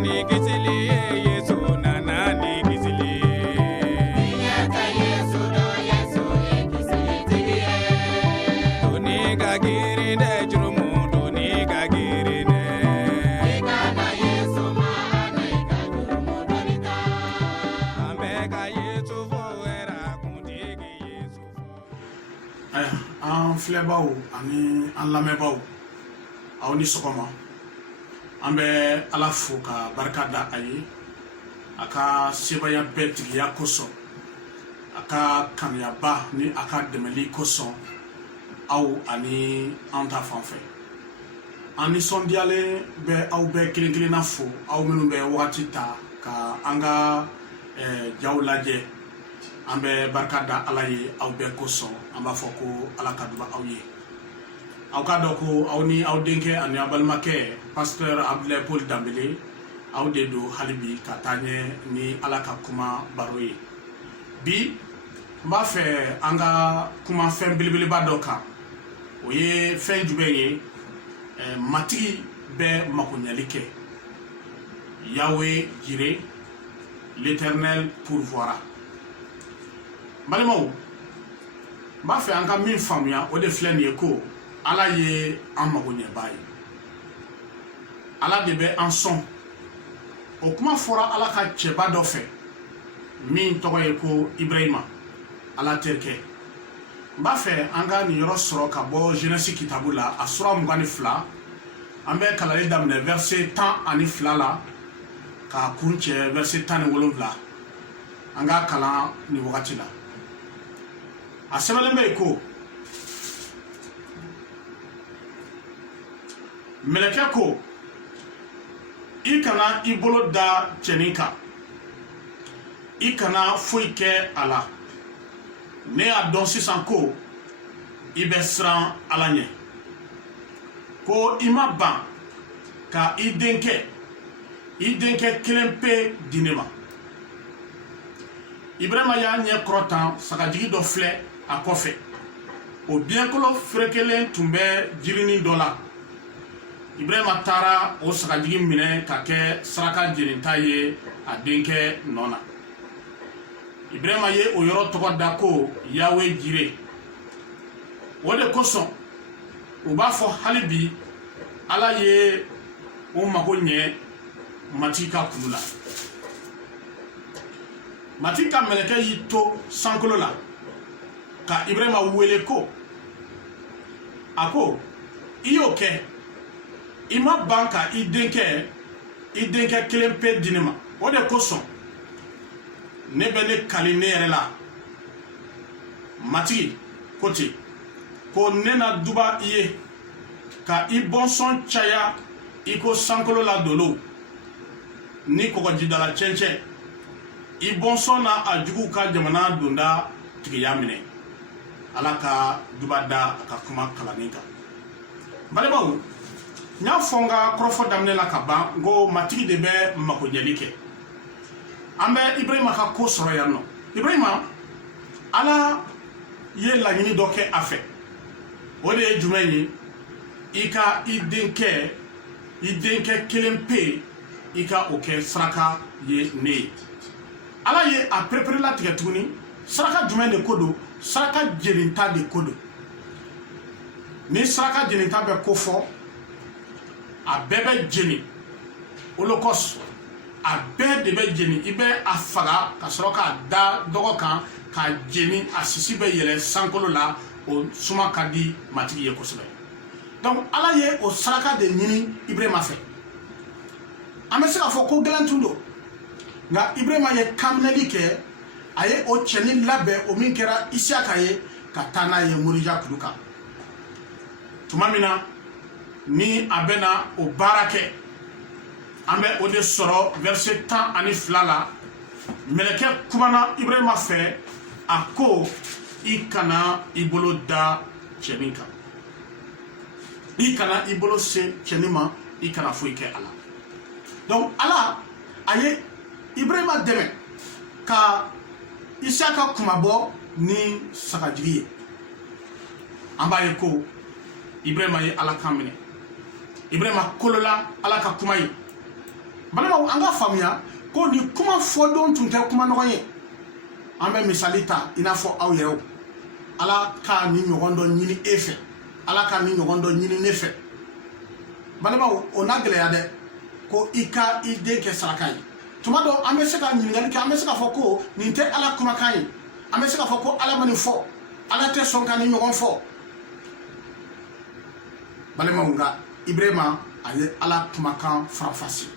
ni kisili Yesu nana ni kisili Yaka Yesu do Yesu ni kisili tigiye Doni gagiri de jurumu doni gagiri de Ikana Yesu ma anaika jurumu donita Ambega Yesu fo era kuntigi Yesu an filɛbaw ani an lamɛnbaw aw ni sɔgɔma an bɛ Ala fo ka barika da a ye a ka sebaya bɛɛ tigiya kosɔn a ka kanuyaba ni a ka dɛmɛli kosɔn aw ani an ta fanfɛ an nisɔndiyalen bɛ aw bɛɛ kelen kelenna fo aw minnu bɛ wagati ta ka an ka jaw lajɛ an bɛ barika da Ala ye aw bɛɛ kosɔn an b'a fɔ ko Ala ka duba aw ye aw ka dɔn ko aw ni aw denkɛ ani aw balimakɛ pasteur Abdoulaye Paul Dambele aw de do halibi ka taa ɲɛ ni Ala ka kuma baro ye bi n b'a fɛ an ka kuma fɛn belebeleba dɔ kan o ye fɛn jumɛn ye matigi bɛ makoɲɛli kɛ Yahweh Jireh l'Éternel pourvoira balimaw n b'a fɛ an ka min faamuya o de filɛ nin ye ko Ala ye an makoɲɛba ye Ala de bɛ an sɔn o kuma fɔra Ala ka cɛba dɔ fɛ min tɔgɔ ye ko Ibrahima Ala terikɛ n b'a fɛ an ka nin yɔrɔ sɔrɔ ka bɔ Genèse kitabu la a sura 22 an bɛ kalanni daminɛ verset 12 la ka kun cɛ verset 17 an ka kalan nin wagati la a sɛbɛnlen bɛ yen ko mɛlɛkɛ ko i kana i bolo da cɛnin kan i kana foyi kɛ a la ne y'a dɔn sisan ko i bɛ siran Ala ɲɛ ko i ma ban ka i denkɛ kelen pe di ne ma Ibrahima y'a ɲɛ kɔrɔtan sagajigi dɔ filɛ a kɔfɛ o biɲɛkolo ferekelen tun bɛ jirinin dɔ la Ibrahima taara o sagajigi minɛ ka kɛ saraka jeninta ye a denkɛ nɔ na Ibrahima ye o yɔrɔ tɔgɔ da ko Yahweh Jireh o de kosɔn u b'a fɔ hali bi Ala ye o mago ɲɛ matigi ka kulu la matigi ka mɛlɛkɛ y'i to sankolo la ka Ibrahima wele ko a ko i y'o kɛ i ma ban ka i denkɛ kelen pe di ne ma o de kosɔn ne bɛ ne kali ne yɛrɛ la matigi ko ten ko ne na duba i ye ka i bɔnsɔn caya i ko sankolo la dolo ni kɔgɔjidala cɛncɛn i bɔnsɔn na a jugu ka jamana donda tigiya minɛ Ala ka duba da a ka kuma kalannin kan balimaw n y'a fɔ n ka kɔrɔfɔ daminɛ la ka ban n ko matigi de bɛ makoɲɛli kɛ an bɛ Ibrahima ka ko sɔrɔ yan nɔ Ibrahima Ala ye laɲini dɔ kɛ a fɛ o de ye jumɛn ye i ka i denkɛ kelen pe i ka o kɛ saraka ye ne ye Ala ye a perepere latigɛ tuguni saraka jumɛn de ko don saraka jeninta de ko don ni saraka jeninta bɛ ko fɔ a bɛɛ bɛ jeni holocauste a bɛɛ de bɛ jeni i bɛ a faga ka sɔrɔ k'a da dɔgɔ kan k'a jeni a sisi bɛ yɛlɛ sankolo la o suma ka di matigi ye kosɛbɛ donc Ala ye o saraka de ɲini Ibrahima fɛ an bɛ se k'a fɔ ko gɛlɛn tun don nka Ibrahima ye kanminɛli kɛ a ye o cɛnin labɛn o min kɛra Isaka ye ka taa n'a ye Morija kulu kan tuma min na ni a bɛna o baara kɛ an bɛ o de sɔrɔ verset 12 la mɛlɛkɛ kumana Ibrahima fɛ a ko i kana i bolo da cɛnin kan i kana i bolo se cɛnin ma i kana foyi kɛ a la donc Ala a ye Ibrahima dɛmɛ ka Isaka kumabɔ ni sagajigi ye an b'a ye ko Ibrahima ye Ala kan minɛ Ibrahima kolola Ala ka kuma ye balemaw an ka faamuya ko ni kuma fɔ don tun tɛ kuma nɔgɔn ye. An bɛ misali ta i n'a fɔ aw yɛrɛw. Ala ka ni ɲɔgɔn dɔ ɲini e fɛ. Ala ka ni ɲɔgɔn dɔ ɲini ne fɛ. Balemaw o n'a gɛlɛya dɛ ko i ka i den kɛ saraka ye. Tuma dɔ an bɛ se ka ɲininkali kɛ, an bɛ se ka fɔ ko nin tɛ Ala kumakan ye. An bɛ se ka fɔ ko Ala ma nin fɔ. Ala tɛ sɔn ka ni ɲɔgɔn fɔ. Balemaw nka Ibrahima a ye Ala kumakan farafasi.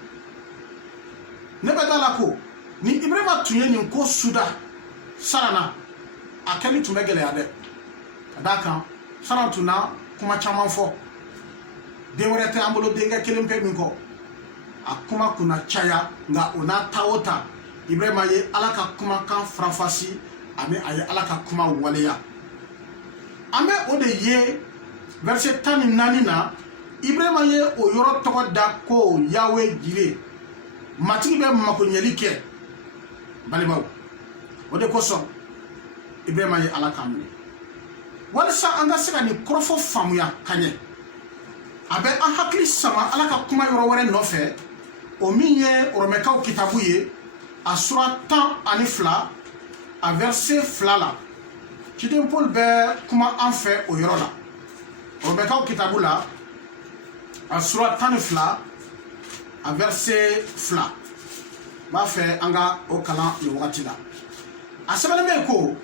Ne bɛ da la ko ni Ibrahima tun ye nin ko suda Sara na a kɛli tun bɛ gɛlɛya dɛ. Ka d'a kan Sara tun na kuma caman fɔ. Den wɛrɛ tɛ an bolo denkɛ kelen pe min kɔ. A kuma kunna caya nka o n'a ta o ta Ibrahima ye Ala ka kumakan farafasi ani a ye Ala ka kuma waleya. An bɛ o de ye verset 14 na Ibrahima ye o yɔrɔ tɔgɔ da ko Yahweh Jireh. Matigi bɛ makoɲɛli kɛ balimaw. O de kosɔn Ibrahima ye Ala kan minɛ. Walasa an ka se ka nin kɔrɔfɔ faamuya ka ɲɛ. A bɛ an hakili sama Ala ka kuma yɔrɔ wɛrɛ nɔfɛ. O min ye Romɛkaw kitabu ye a sura 12 a verset 2 la. Ciden Paul bɛ kuma an fɛ o yɔrɔ la. Romɛkaw kitabu la a sura 12 a verset 2. B'a fɛ an ka o kalan nin wagati la. A sɛbɛnnen bɛ ko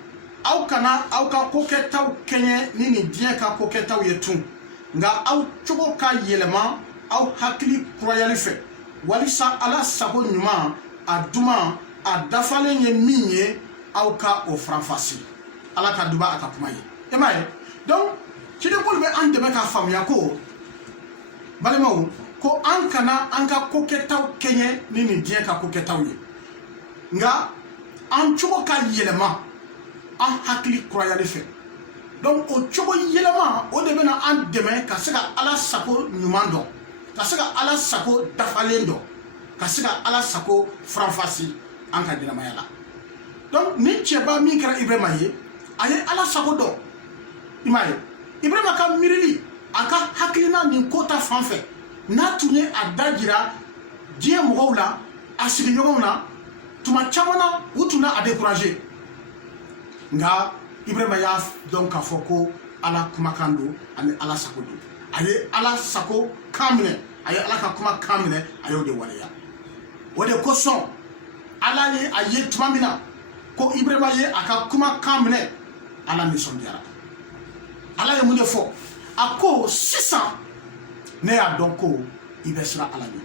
aw kana aw ka kokɛtaw kɛɲɛ ni nin diɲɛ ka kokɛtaw ye tun. Nka aw cogo ka yɛlɛma aw hakili kurayali fɛ. Walisa Ala sago ɲuman a duman a dafalen ye min ye aw ka o farafasi. Ala ka duba a ka kuma ye. E m'a ye? Donc ciden Paul bɛ an dɛmɛ k'a faamuya ko balimaw ko an kana an ka kokɛtaw kɛɲɛ ni nin diɲɛ ka kokɛtaw ye. Nka an cogo ka yɛlɛma an hakili kurayali fɛ. Donc o cogo yɛlɛma o de bɛna an dɛmɛ ka se ka Ala sago ɲuman dɔn, ka se ka Ala sago dafalen dɔn, ka se ka Ala sago farafasi an ka ɲɛnamaya la. Donc ni cɛba min kɛra Ibrahima ye a ye Ala sago dɔn. I m'a ye? Ibrahima ka miirili a ka hakilina nin ko ta fan fɛ n'a tun ye a da jira diɲɛ mɔgɔw la a sigiɲɔgɔnw na tuma caman na u tun na a décourager. Nka Ibrahima y'a dɔn k'a fɔ ko Ala kumakan don ani Ala sago don. A ye Ala sago kan minɛ, a ye Ala ka kuma kan minɛ, a y'o de waleya. O de kosɔn Ala ye a ye tuma min na ko Ibrahima ye a ka kuma kan minɛ, Ala nisɔndiyara. Ala ye mun de fɔ? A ko sisan ne y'a dɔn ko i bɛ siran Ala ɲɛ.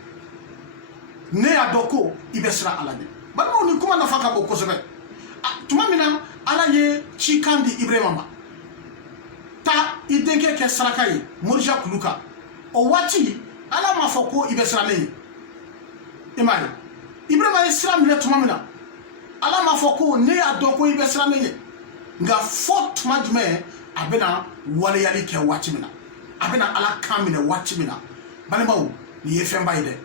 Ne y'a dɔn ko i bɛ siran Ala ɲɛ. Balimaw ni kuma nafa ka bon kosɛbɛ. Tuma min na Ala ye cikan di Ibrahima ma. Taa i denkɛ kɛ saraka ye Morija kulu kan. O waati Ala m'a fɔ ko i bɛ siran ne ye. I m'a ye? Ibrahima ye sira minɛ tuma min na Ala m'a fɔ ko ne y'a dɔn ko i bɛ siran ne ye. Nka fɔ tuma jumɛn a bɛna waleyali kɛ waati min na, a bɛna Ala kan minɛ waati min na. Balimaw nin ye fɛnba ye dɛ.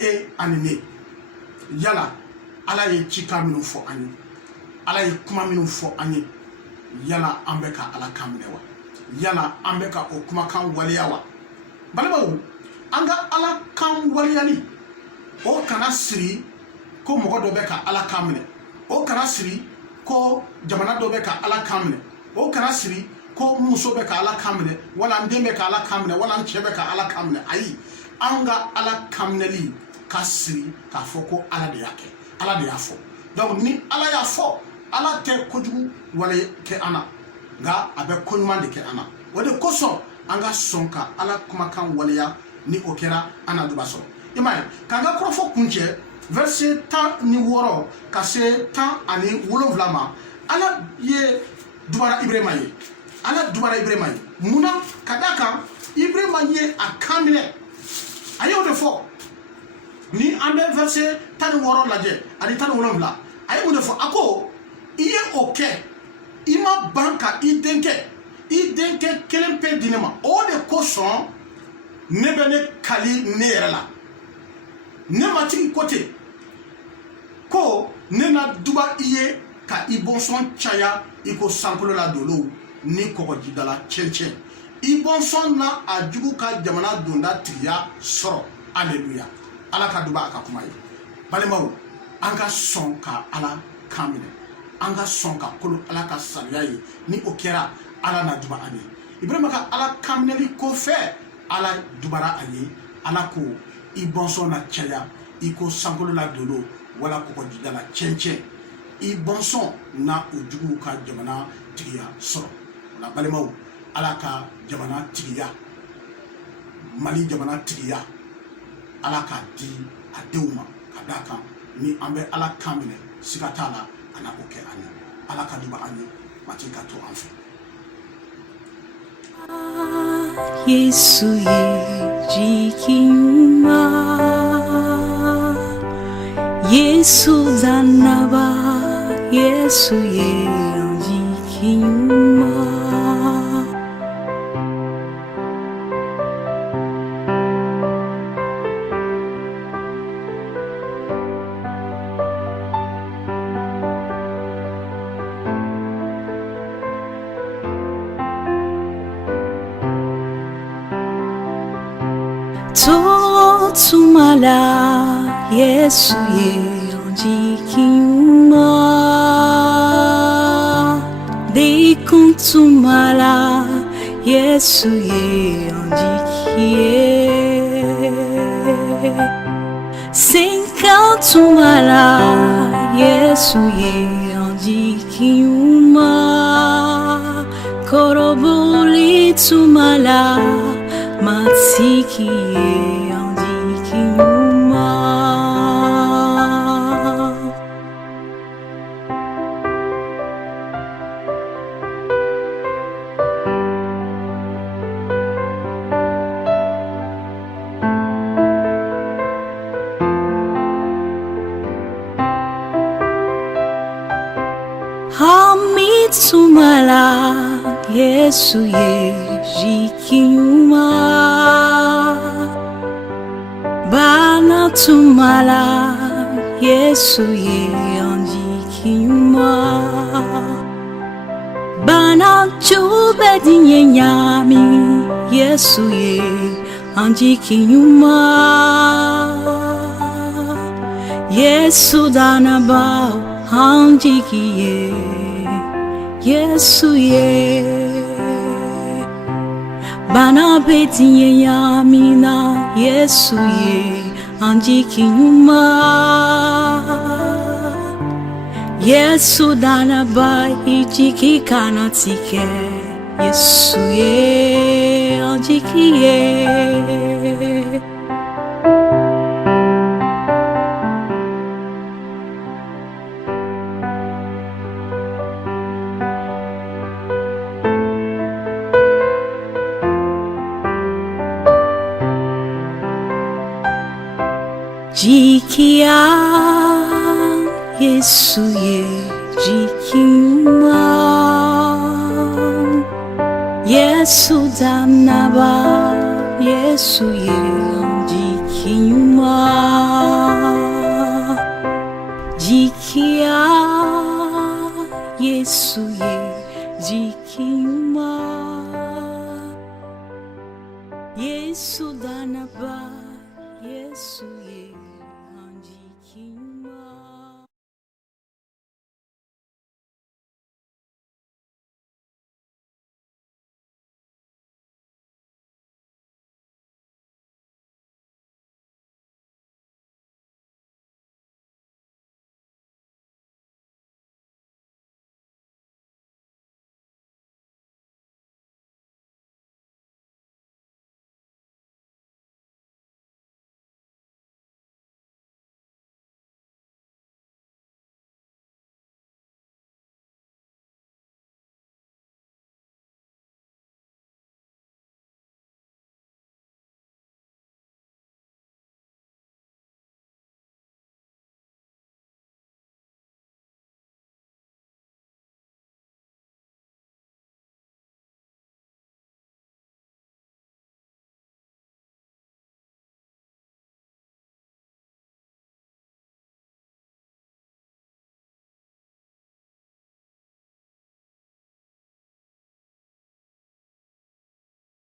E ani ne yala Ala ye cikan minnu fɔ an ye, Ala ye kuma minnu fɔ an ye, yala an bɛ ka Ala kan minɛ wa? Yala an bɛ ka o kumakan waleya wa? Balimaw an ka Ala kan waleyali o kana siri ko mɔgɔ dɔ bɛ ka Ala kan minɛ, o kana siri ko jamana dɔ bɛ ka Ala kan minɛ, o kana siri ko muso bɛ ka Ala kan minɛ, wala n den bɛ ka Ala kan minɛ, wala n cɛ bɛ ka Ala kan minɛ. Ayi, an ka Ala kan minɛli ka siri k'a fɔ ko Ala de y'a kɛ, Ala de y'a fɔ. Donc ni Ala y'a fɔ, Ala tɛ kojugu wale kɛ an na, nka a bɛ ko ɲuman de kɛ an na. O de kosɔn an ka sɔn ka Ala kumakan waleya ni o kɛra an na duba sɔrɔ. I m'a ye? K'an ka kɔrɔfɔ kun cɛ verset 16 ka se 17 ma, Ala ye dubara Ibrahima ye. Ala dubara Ibrahima ye. Munna? Ka d'a kan Ibrahima ye a kan minɛ. A y'o de fɔ. Ni an bɛ verset 16 lajɛ ani 17, a ye mun de fɔ? A ko i ye o kɛ, i ma ban ka i denkɛ kelen pe di ne ma. O de kosɔn ne bɛ ne kali ne yɛrɛ la. Ne matigi ko ten ko ne na duba i ye ka i bɔnsɔn caya i ko sankolo la dolow ni kɔgɔjidala cɛncɛn. I bɔnsɔn na a jugu ka jamana donda tigiya sɔrɔ. Aleluya. ala ka duba aka kuma ye balimaw an ka sɔn ka ala kan minɛ an ka sɔn ka kolo ala ka sariya ye ni o kɛra ala na duba an ye ibrahima ka ala kan minɛli kɔfɛ ala dubara a ye ala ko i bɔnsɔn na caya i ko sankolo la dolo wala kɔgɔjida la cɛncɛn i bɔnsɔn na o juguw ka jamana tigiya sɔrɔ wala balimaw ala ka jamana tigiya mali jamana tigiya ala k'a di a denw ma ka d'a kan ni an bɛ ala kan minɛ siga t'a la a na o kɛ an ye ala ka duba an ye mati ka to an fɛ Yesu ye jikinyuma Yesu zanaba Yesu ye jikinyuma Totumala Yesu ye jikinyuma Dekuntumala Yesu ye jikiye Sinkantumala Yesu ye jikinyuma Korobuli tumala Matiki andikinyuma Hamitumala Yesu ye jikinyuma Bana tumala Yesu ye jikinyuma Bana chubedi nyami Yesu ye jikinyuma Yesu danaba jikiye Yesu ye Bana betinye yamina Yesu ye jikinyuma Yesu danaba ijiki kanatike Yesu ye jikiye Jikia Yesu ye jikinyuma Yesu danaba Yesu ye jikinyuma